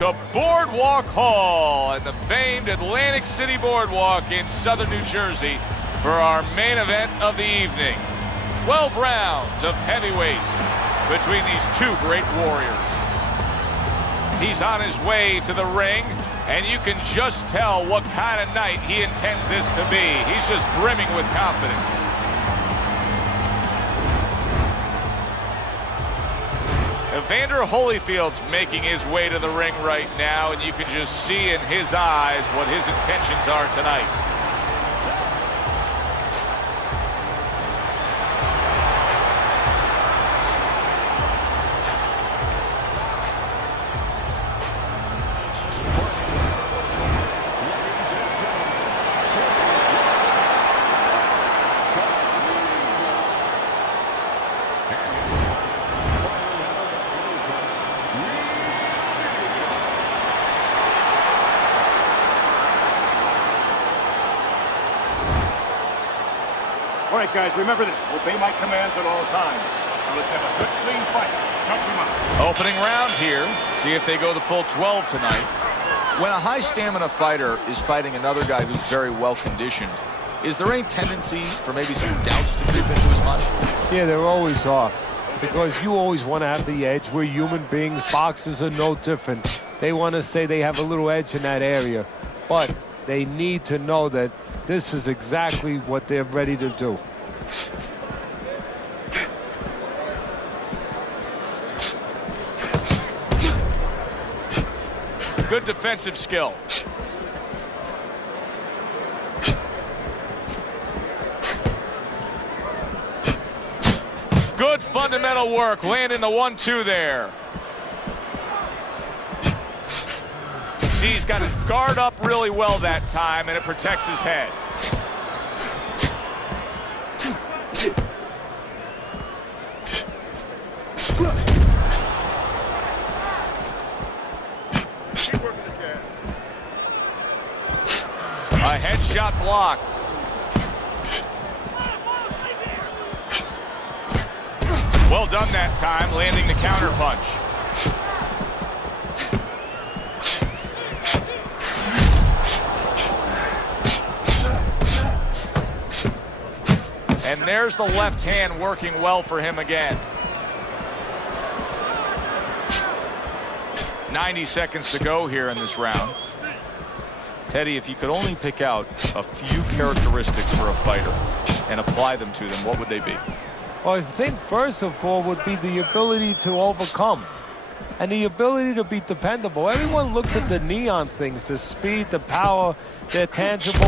To Boardwalk Hall at the famed Atlantic City Boardwalk in southern New Jersey for our main event of the evening. 12 rounds of heavyweights between these two great warriors. He's on his way to the ring, and you can just tell what kind of night he intends this to be. He's just brimming with confidence. Evander Holyfield's making his way to the ring right now, and you can just see in his eyes what his intentions are tonight. All right, guys, remember this. Obey my commands at all times. Now let's have a good, clean fight. Touch him up. Opening round here. See if they go the full 12 tonight. When a high-stamina fighter is fighting another guy who's very well-conditioned, is there any tendency for maybe some doubts to creep into his mind? Yeah, there always are. Because you always want to have the edge. We're human beings. Boxers are no different. They want to say they have a little edge in that area. But they need to know that this is exactly what they're ready to do. Good defensive skill. Good fundamental work, landing the 1-2 there. See, he's got his guard up really well that time, and it protects his head. A headshot blocked. Well done that time, landing the counter punch. And there's the left hand working well for him again. 90 seconds to go here in this round. Teddy, if you could only pick out a few characteristics for a fighter and apply them to them, what would they be? Well, I think first of all would be the ability to overcome and the ability to be dependable. Everyone looks at the neon things, the speed, the power, they're tangible.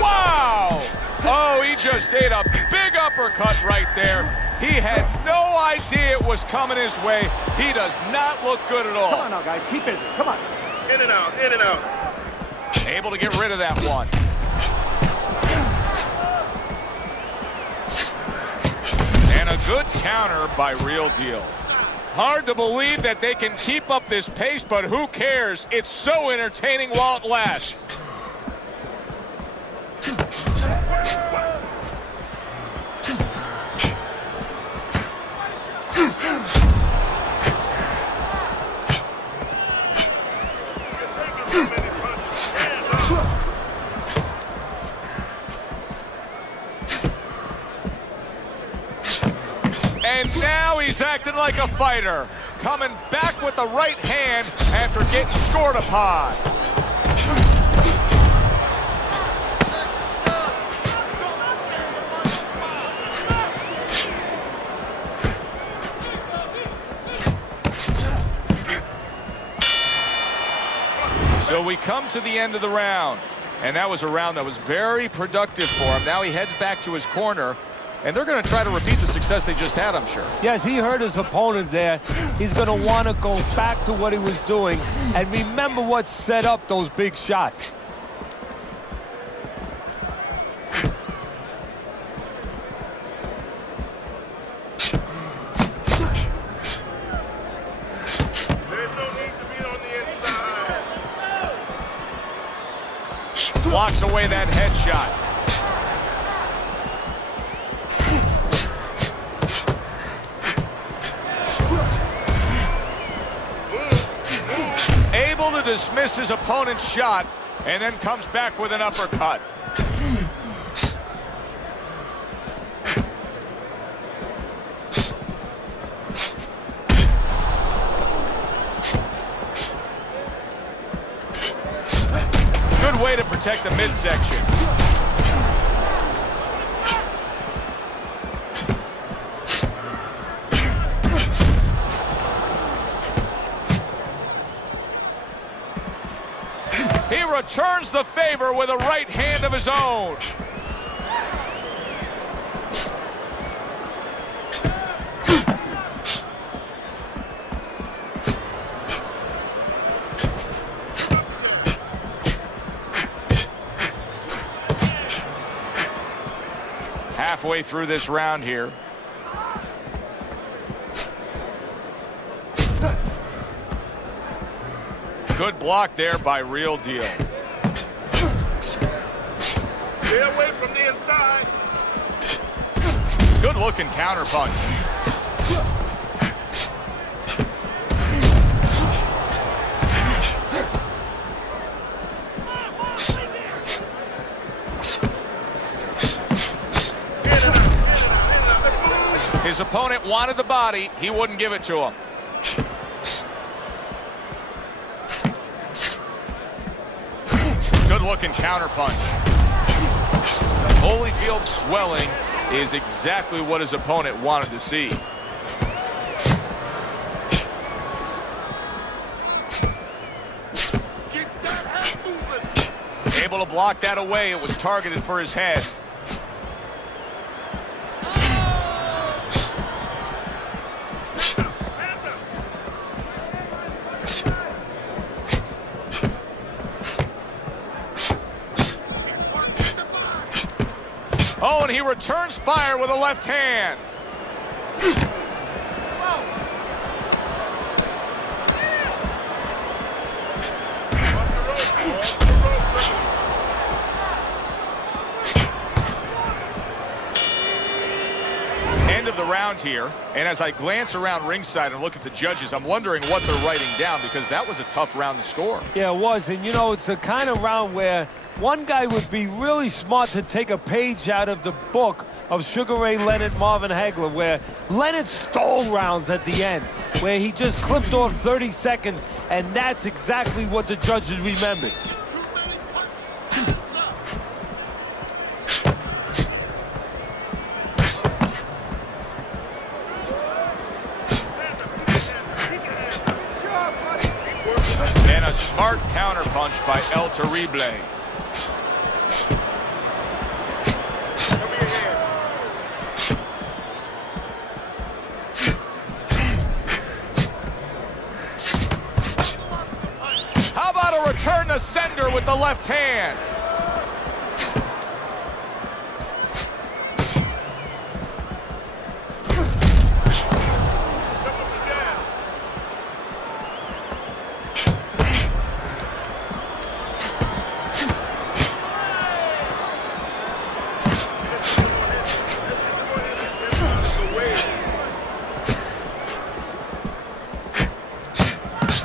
Wow! Oh, he just ate a big uppercut right there. He had no idea it was coming his way. He does not look good at all. Come on now, guys. Keep busy. Come on. In and out, in and out. Able to get rid of that one. And a good counter by Real Deal. Hard to believe that they can keep up this pace, but who cares? It's so entertaining while it lasts. And now he's acting like a fighter, coming back with the right hand after getting scored upon. So we come to the end of the round, and that was a round that was very productive for him. Now he heads back to his corner, and they're going to try to repeat the success they just had, I'm sure. Yes, he hurt his opponent there. He's going to want to go back to what he was doing and remember what set up those big shots. There's no need to be on the inside. Blocks away that headshot. dismiss his opponent's shot and then comes back with an uppercut. Good way to protect the midsection. He returns the favor with a right hand of his own. Halfway through this round here. Good block there by Real Deal. Stay away from the inside. Good looking counter punch. His opponent wanted the body. He wouldn't give it to him. Good looking counter punch. Holyfield's swelling is exactly what his opponent wanted to see. Get that head moving. Able to block that away. It was targeted for his head. Oh, and he returns fire with a left hand. End of the round here, and as I glance around ringside and look at the judges, I'm wondering what they're writing down, because that was a tough round to score. Yeah, it was, and you know, it's the kind of round where one guy would be really smart to take a page out of the book of Sugar Ray Leonard, Marvin Hagler, where Leonard stole rounds at the end, where he just clipped off 30 seconds, and that's exactly what the judges remembered. And a smart counterpunch by El Terrible. How about a return to sender with the left hand?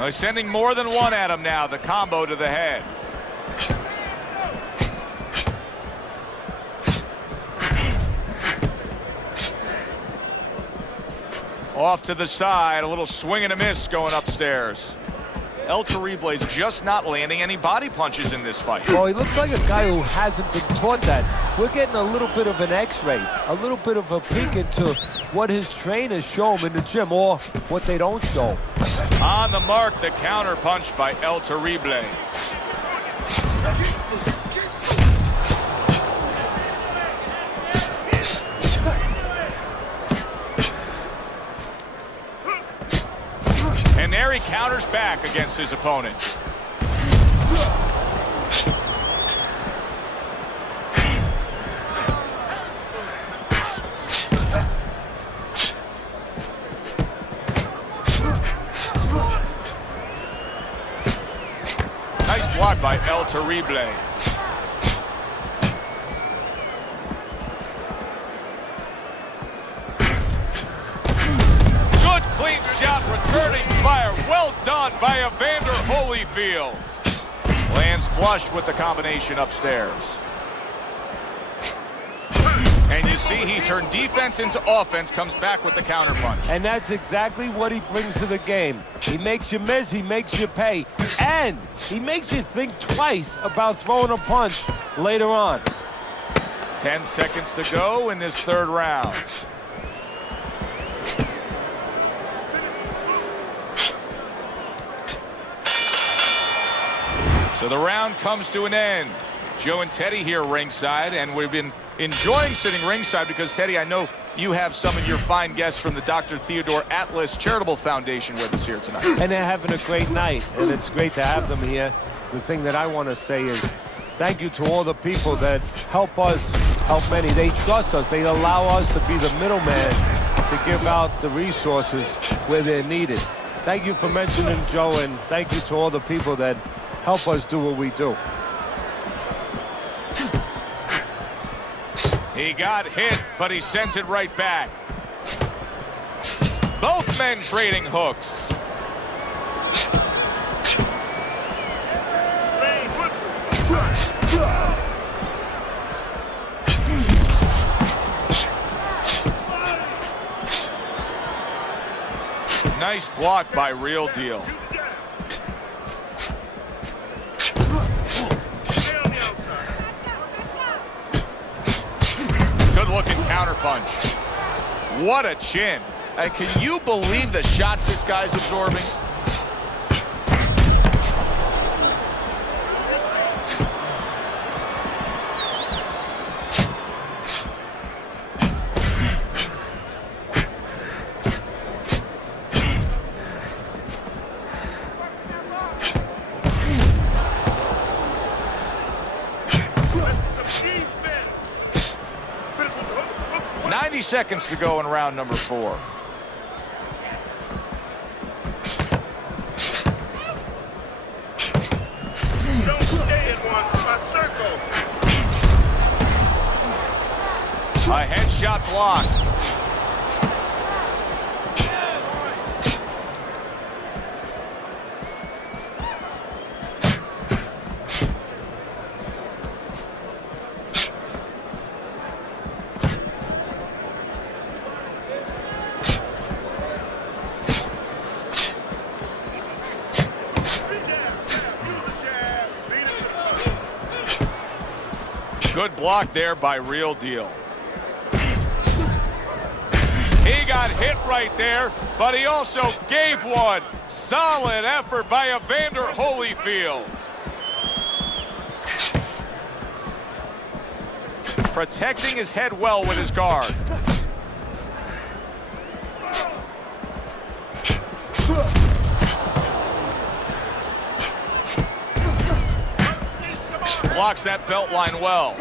He's sending more than one at him now. The combo to the head. Off to the side. A little swing and a miss going upstairs. El Terrible is just not landing any body punches in this fight. Well, he looks like a guy who hasn't been taught that. We're getting a little bit of an x-ray, a little bit of a peek into what his trainers show him in the gym, or what they don't show him. On the mark, the counter punch by El Terrible. And there he counters back against his opponent. Nice block by El Terrible. Good clean shot returning fire. Well done by Evander Holyfield. Lands flush with the combination upstairs. And you see he turned defense into offense, comes back with the counterpunch. And that's exactly what he brings to the game. He makes you miss, he makes you pay, and he makes you think twice about throwing a punch later on. 10 seconds to go in this third round. So the round comes to an end. Joe and Teddy here ringside, and we've been enjoying sitting ringside because, Teddy, I know you have some of your fine guests from the Dr. Theodore Atlas Charitable Foundation with us here tonight. And they're having a great night, and it's great to have them here. The thing that I want to say is thank you to all the people that help us help many. They trust us. They allow us to be the middleman to give out the resources where they're needed. Thank you for mentioning Joe, and thank you to all the people that help us do what we do. He got hit, but he sends it right back. Both men trading hooks. Nice block by Real Deal. Good-looking counterpunch. What a chin. And can you believe the shots this guy's absorbing? Seconds to go in round number 4. Don't stay in one circle. A headshot blocked. Good block there by Real Deal. He got hit right there, but he also gave one. Solid effort by Evander Holyfield. Protecting his head well with his guard. Blocks that belt line well.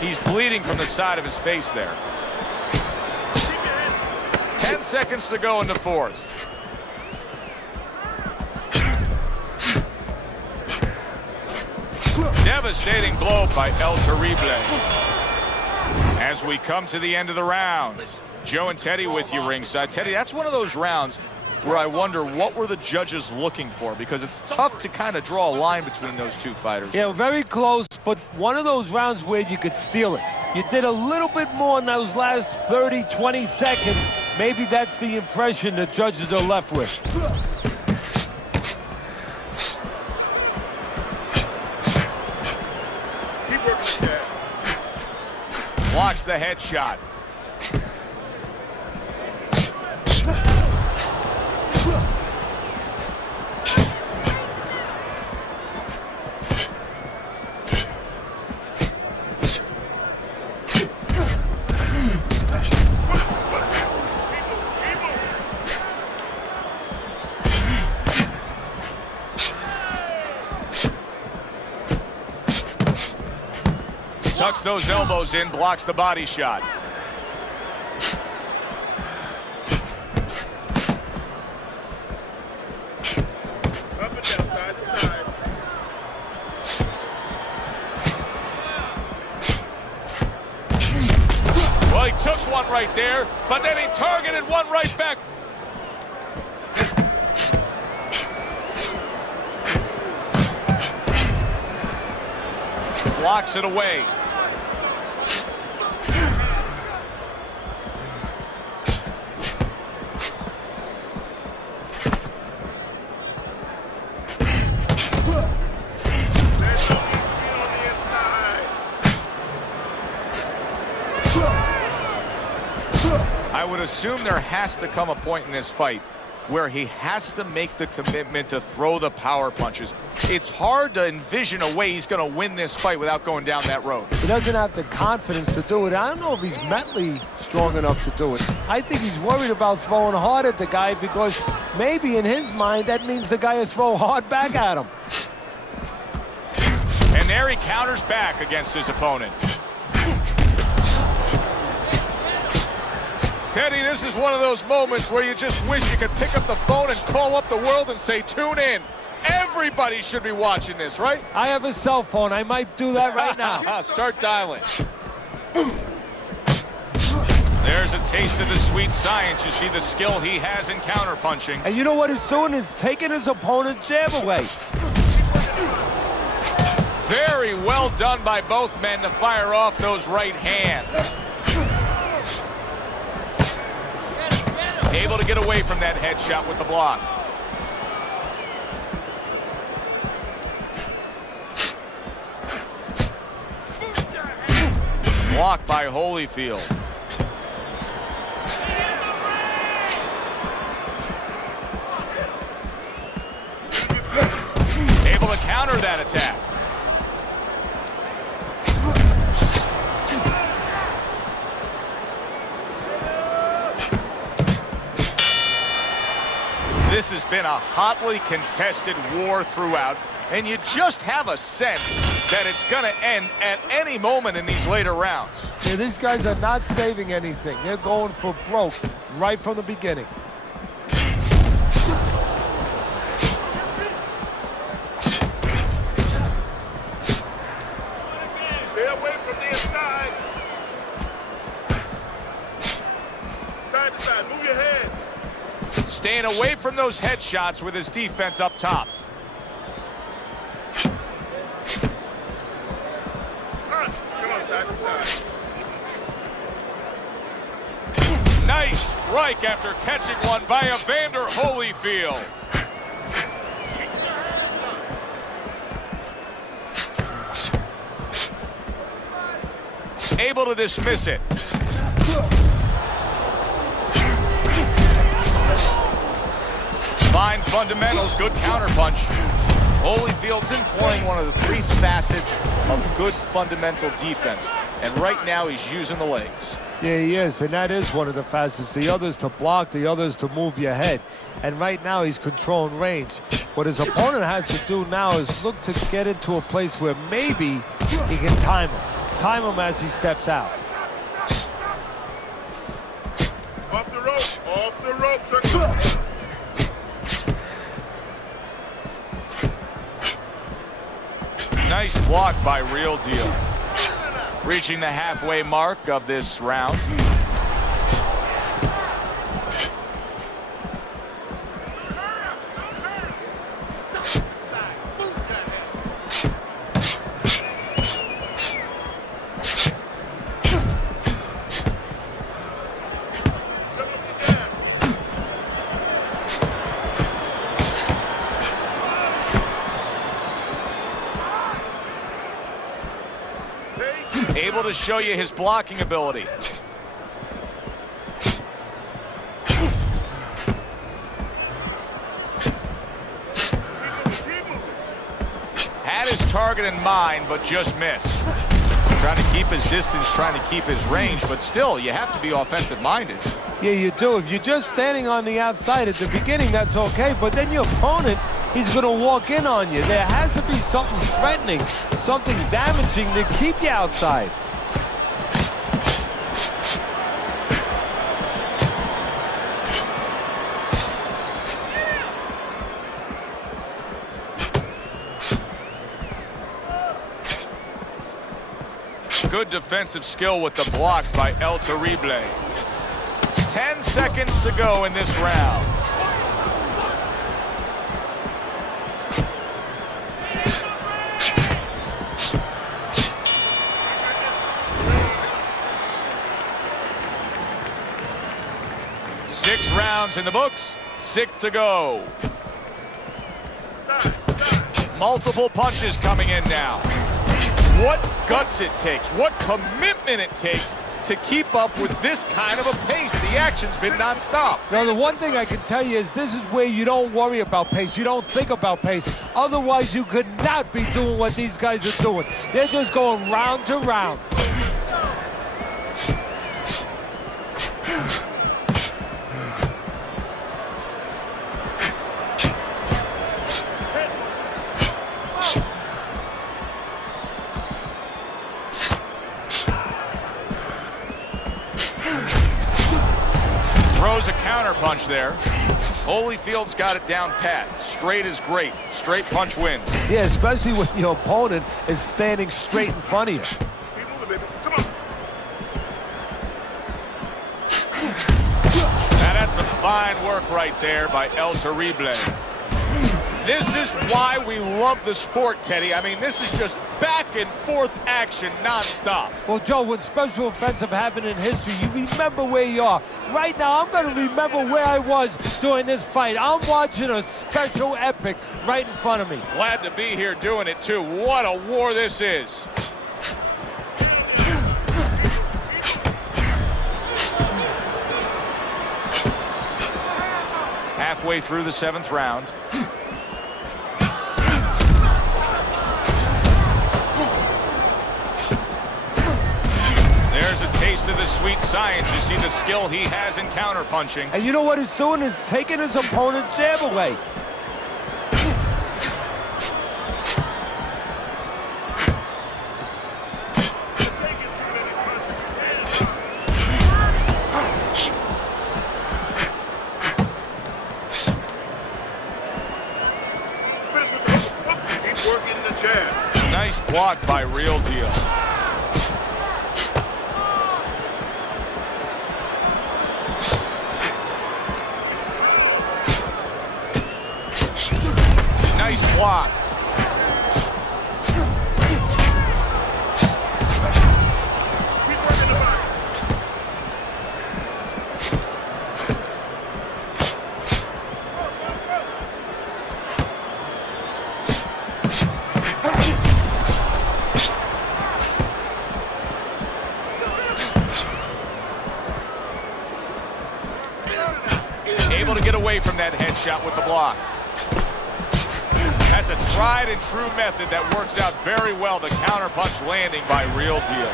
He's bleeding from the side of his face there. 10 seconds to go in the fourth. Devastating blow by El Terrible. As we come to the end of the round, Joe and Teddy with you ringside. Teddy, that's one of those rounds where I wonder what were the judges looking for, because it's tough to kind of draw a line between those two fighters. Yeah, very close, but one of those rounds where you could steal it. You did a little bit more in those last 30, 20 seconds. Maybe that's the impression the judges are left with. Keep working that. Blocks the headshot. Tucks those elbows in, blocks the body shot. Up and down, side to side. Well, he took one one right there, but then he targeted one right back. Blocks it away. I would assume there has to come a point in this fight where he has to make the commitment to throw the power punches. It's hard to envision a way he's going to win this fight without going down that road. He doesn't have the confidence to do it. I don't know if he's mentally strong enough to do it. I think he's worried about throwing hard at the guy because maybe in his mind that means the guy will throw hard back at him. And there he counters back against his opponent. Teddy, this is one of those moments where you just wish you could pick up the phone and call up the world and say, tune in. Everybody should be watching this, right? I have a cell phone. I might do that right now. Start dialing. There's a taste of the sweet science. You see the skill he has in counterpunching. And you know what he's doing is taking his opponent's jab away. Very well done by both men to fire off those right hands. Able to get away from that headshot with the block. Blocked by Holyfield. Able to counter that attack. This has been a hotly contested war throughout, and you just have a sense that it's going to end at any moment in these later rounds. Yeah, these guys are not saving anything. They're going for broke right from the beginning. Stay away from the inside. Side to side. Move your head. Staying away from those headshots with his defense up top. Come on, side to side. Nice strike after catching one by Evander Holyfield. Able to dismiss it. Fine fundamentals, good counterpunch. Holyfield's employing one of the three facets of good fundamental defense. And right now he's using the legs. Yeah, he is, and that is one of the facets. The other's to block, the other's to move your head. And right now he's controlling range. What his opponent has to do now is look to get into a place where maybe he can time him. Time him as he steps out. Off the rope. Off the rope, circle. Nice block by Real Deal. Reaching the halfway mark of this round. Able to show you his blocking ability. Had his target in mind, but just missed. Trying to keep his distance, trying to keep his range, but still, you have to be offensive-minded. Yeah, you do. If you're just standing on the outside at the beginning, that's okay. But then your opponent, he's going to walk in on you. There has to be something threatening, something damaging to keep you outside. Good defensive skill with the block by El Terrible. 10 seconds to go in this round. Six rounds in the books, 6 to go. Multiple punches coming in now. What guts it takes, what commitment it takes to keep up with this kind of a pace. The action's been nonstop. Now, the one thing I can tell you is this is where you don't worry about pace. You don't think about pace. Otherwise, you could not be doing what these guys are doing. They're just going round to round. Throws a counter punch there. Holyfield's got it down pat. Straight is great. Straight punch wins. Yeah, especially when your opponent is standing straight in front of you. Keep moving, baby. Come on. Now that's some fine work right there by El Terrible. This is why we love the sport, Teddy. I mean, this is just back and forth action nonstop. Well, Joe, when special offensive happened in history, you remember where you are. Right now, I'm going to remember where I was during this fight. I'm watching a special epic right in front of me. Glad to be here doing it, too. What a war this is. Halfway through the 7th round. There's a taste of the sweet science. You see the skill he has in counterpunching. And you know what he's doing is taking his opponent's jab away. Keep working the jab. Nice block by Real Deal. Nice block. Keep working the body. Able to get away from that headshot with the block. That's a tried and true method that works out very well. The counterpunch landing by Real Deal.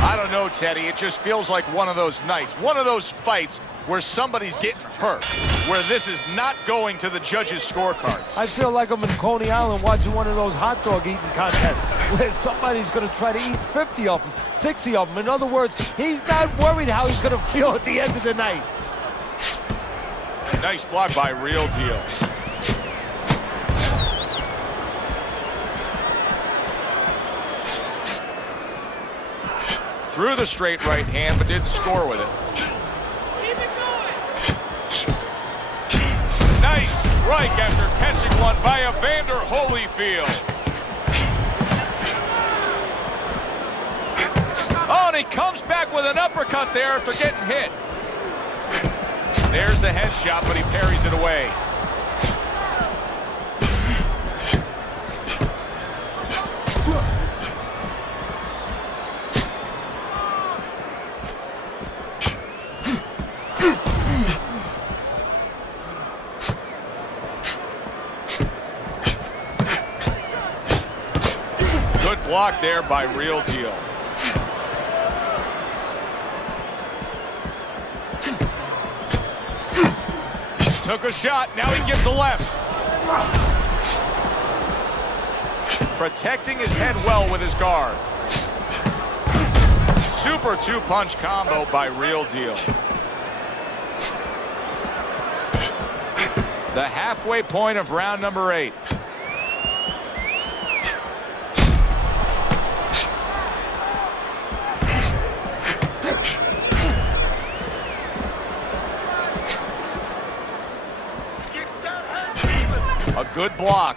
I don't know, Teddy. It just feels like one of those nights, one of those fights where somebody's getting hurt, where this is not going to the judges' scorecards. I feel like I'm in Coney Island watching one of those hot dog eating contests where somebody's going to try to eat 50 of them, 60 of them. In other words, he's not worried how he's going to feel at the end of the night. Nice block by Real Deal. Threw the straight right hand, but didn't score with it. Nice strike after catching one by Evander Holyfield. Oh, and he comes back with an uppercut there after getting hit. There's the headshot, but he parries it away. Good block there by Real Deal. Took a shot, now he gives a left. Protecting his head well with his guard. Super two-punch combo by Real Deal. The halfway point of round number 8. A good block.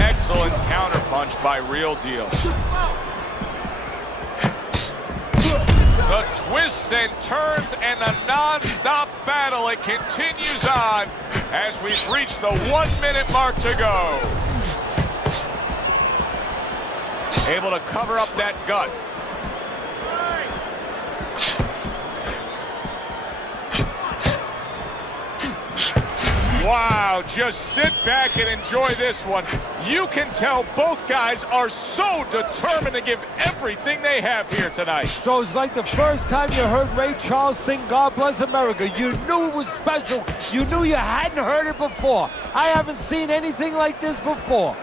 Excellent counterpunch by Real Deal. The twists and turns and the non-stop battle, it continues on as we've reached the 1 minute mark to go. Able to cover up that gut. Wow, just sit back and enjoy this one. You can tell both guys are so determined to give everything they have here tonight. So it's like the first time you heard Ray Charles sing God Bless America. You knew it was special. You knew you hadn't heard it before. I haven't seen anything like this before.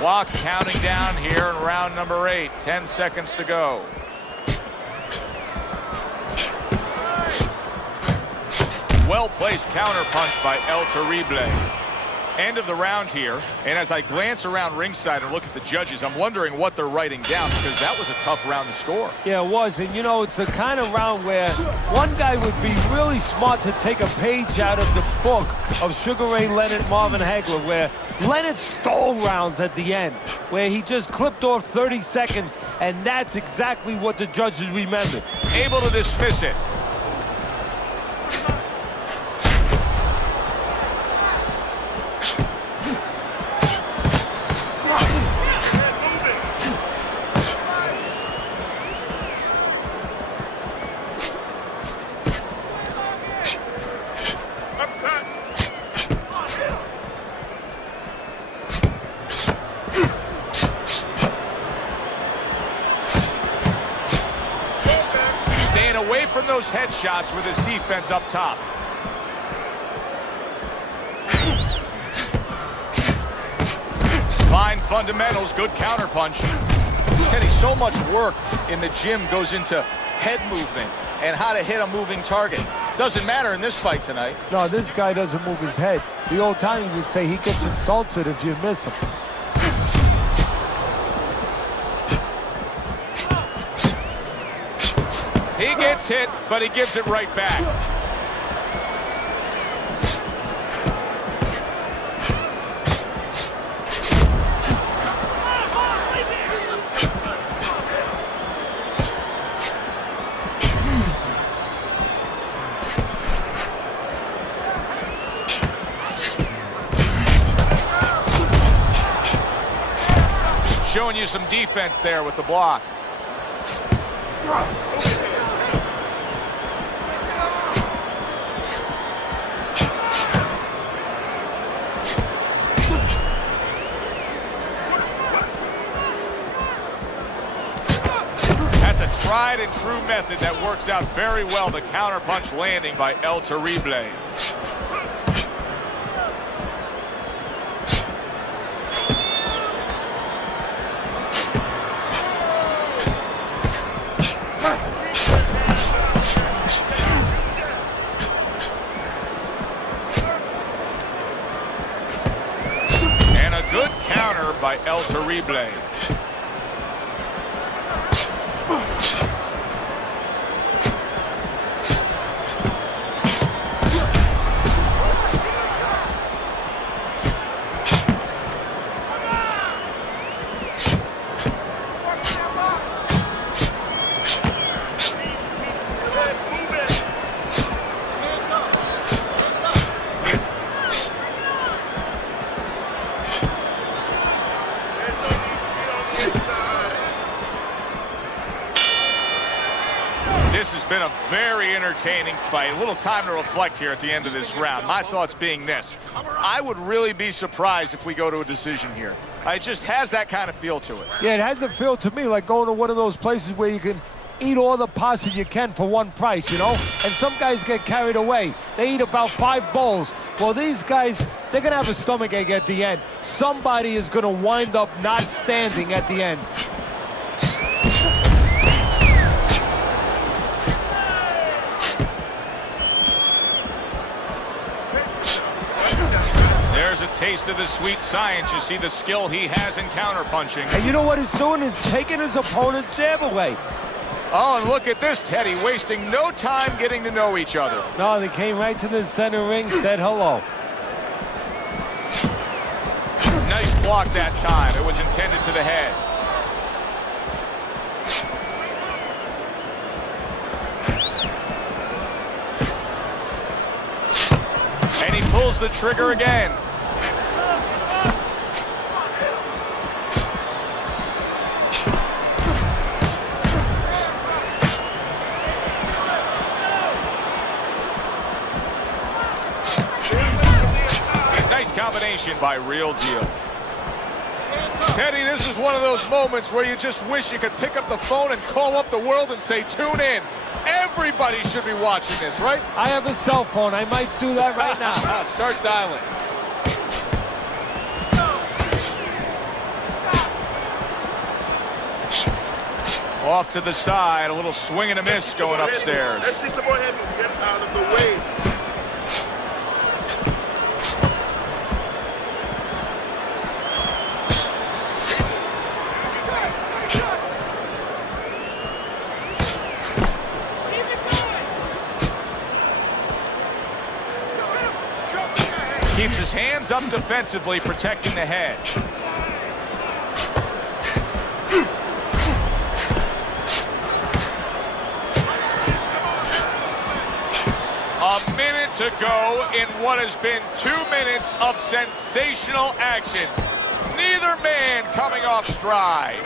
Clock counting down here in round number 8. 10 seconds to go. Well-placed counterpunch by El Terrible. End of the round here, and as I glance around ringside and look at the judges, I'm wondering what they're writing down, because that was a tough round to score. Yeah, it was, and you know, it's the kind of round where one guy would be really smart to take a page out of the book of Sugar Ray Leonard, Marvin Hagler, where Leonard stole rounds at the end, where he just clipped off 30 seconds, and that's exactly what the judges remembered. Able to dismiss it. Away from those headshots with his defense up top. Fine fundamentals, good counterpunch. Teddy, so much work in the gym goes into head movement and how to hit a moving target. Doesn't matter in this fight tonight. No, this guy doesn't move his head. The old timers would say he gets insulted if you miss him. He gets hit, but he gives it right back. Showing you some defense there with the block. Tried and true method that works out very well. The counterpunch landing by El Terrible. And a good counter by El Terrible. This has been a very entertaining fight. A little time to reflect here at the end of this round. My thoughts being this: I would really be surprised if we go to a decision here. It just has that kind of feel to it. Yeah, it has a feel to me like going to one of those places where you can eat all the pasta you can for one price, you know? And some guys get carried away. They eat about 5 bowls. Well, these guys, they're going to have a stomachache at the end. Somebody is going to wind up not standing at the end. There's a taste of the sweet science. You see the skill he has in counterpunching. And you know what he's doing? He's taking his opponent's jab away. Oh, and look at this, Teddy, wasting no time getting to know each other. No, they came right to the center ring, said hello. Nice block that time. It was intended to the head. And he pulls the trigger again. Nice combination by Real Deal. Teddy, this is one of those moments where you just wish you could pick up the phone and call up the world and say, tune in. Everybody should be watching this, right? I have a cell phone. I might do that right now. Start dialing. Off to the side, a little swing and a miss going upstairs. Let's see some more heavy. Get out of the way. Keeps his hands up defensively, protecting the head. A minute to go in what has been 2 minutes of sensational action. Neither man coming off stride.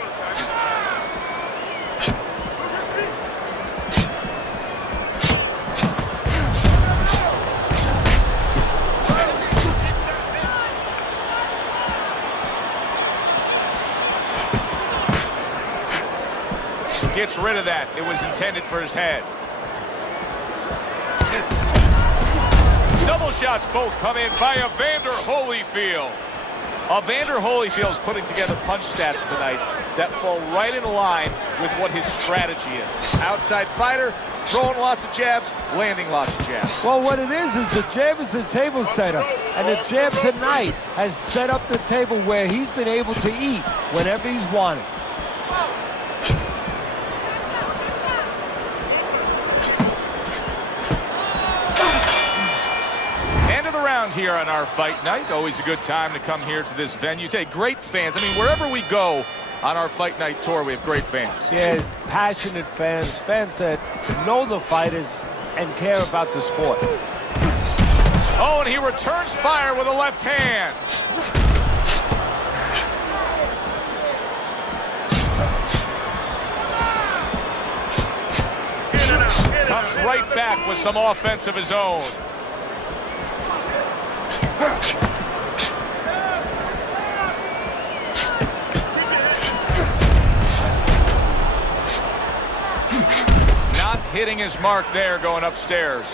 Gets rid of that. It was intended for his head. Double shots both come in by Evander Holyfield. Evander Holyfield's putting together punch stats tonight that fall right in line with what his strategy is. Outside fighter, throwing lots of jabs, landing lots of jabs. Well, what it is the jab is the table setter. And the jab tonight has set up the table where he's been able to eat whenever he's wanted. Here on our fight night. Always a good time to come here to this venue. Take great fans. I mean, wherever we go on our fight night tour, we have great fans. Yeah, passionate fans, fans that know the fighters and care about the sport. Oh, and he returns fire with a left hand. Comes right back with some offense of his own. Not hitting his mark there going upstairs.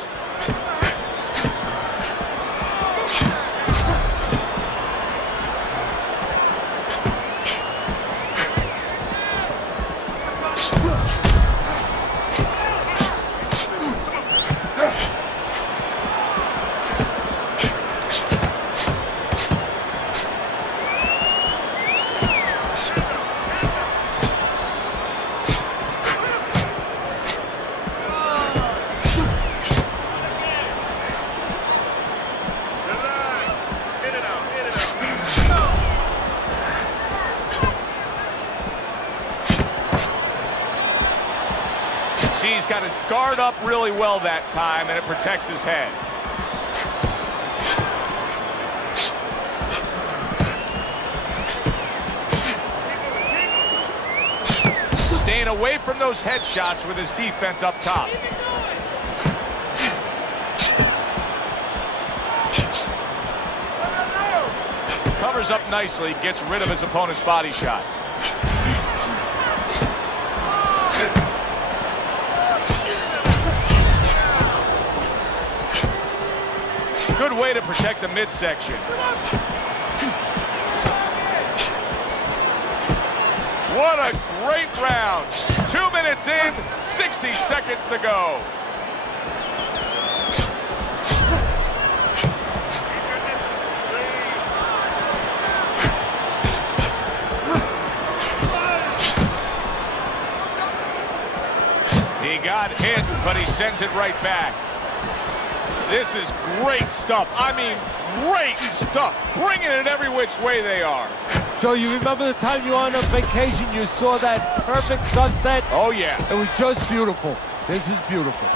He's got his guard up really well that time, and it protects his head. Staying away from those headshots with his defense up top. Covers up nicely, gets rid of his opponent's body shot. way to protect the midsection. What a great round. 2 minutes in, 60 seconds to go. He got hit, but he sends it right back. This is great stuff. I mean, great stuff. Bringing it every which way they are. Joe, you remember the time you were on a vacation, you saw that perfect sunset? Oh, yeah. It was just beautiful. This is beautiful.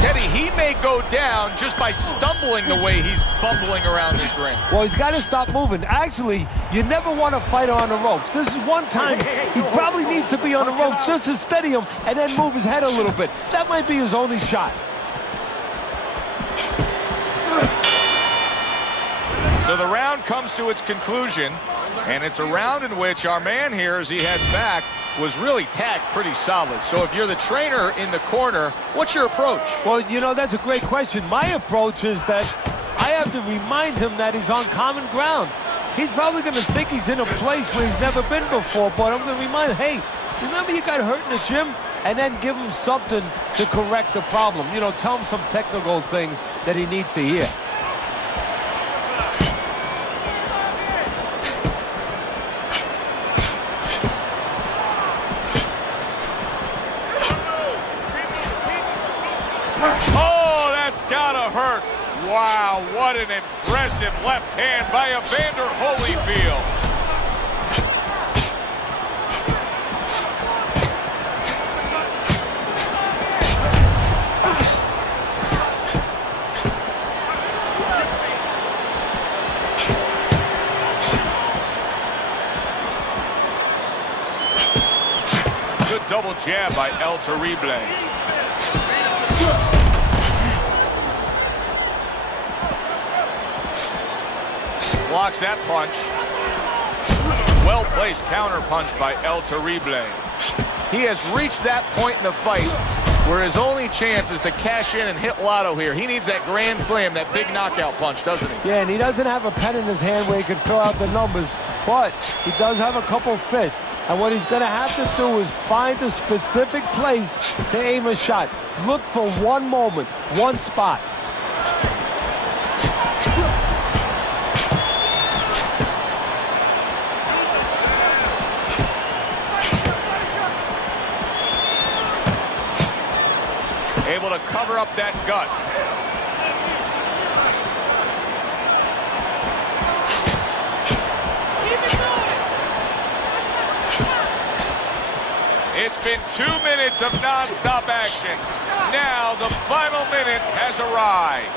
Teddy, he may go down just by stumbling the way he's bumbling around this ring. Well, he's got to stop moving. Actually, you never want to fight on the ropes. This is one time he probably needs to be on the ropes just to steady him and then move his head a little bit. That might be his only shot. So the round comes to its conclusion, and it's a round in which our man here, as he heads back, was really tagged pretty solid. So if you're the trainer in the corner, what's your approach? Well, you know, that's a great question. My approach is that I have to remind him that he's on common ground. He's probably going to think he's in a place where he's never been before, but I'm going to remind him, hey, remember you got hurt in the gym? And then give him something to correct the problem. You know, tell him some technical things that he needs to hear. Oh, that's gotta hurt. Wow, what an impressive left hand by Evander Holyfield. Good double jab by El Terrible. Blocks that punch. Well-placed counter punch by El Terrible. He has reached that point in the fight where his only chance is to cash in and hit Lotto here. He needs that grand slam, that big knockout punch, doesn't he? Yeah, and he doesn't have a pen in his hand where he can fill out the numbers, but he does have a couple fists. And what he's going to have to do is find a specific place to aim a shot. Look for one moment, one spot. Able to cover up that gut. It's been 2 minutes of non-stop action. Now the final minute has arrived.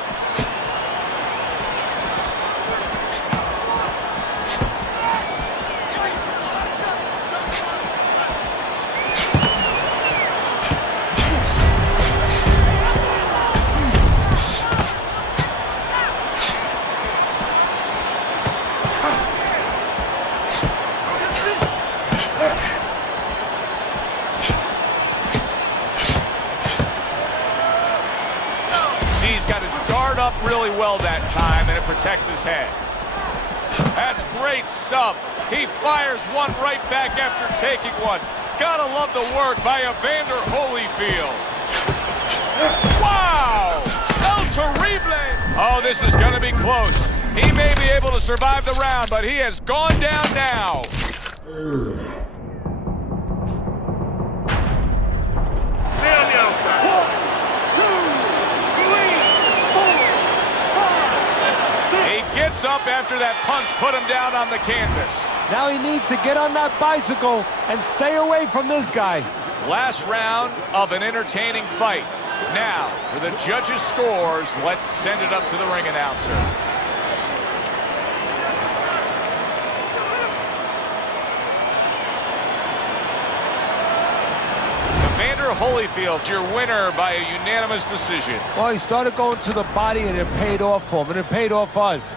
Up really well that time, and it protects his head. That's great stuff. He fires one right back after taking one. Gotta love the work by Evander Holyfield. Wow! El Terrible! Oh, this is gonna be close. He may be able to survive the round, but he has gone down now. Gets up after that punch put him down on the canvas. Now he needs to get on that bicycle and stay away from this guy. Last round of an entertaining fight. Now, for the judges' scores, let's send it up to the ring announcer. Evander Holyfield's your winner by a unanimous decision. Well, he started going to the body and it paid off for him, and it paid off us.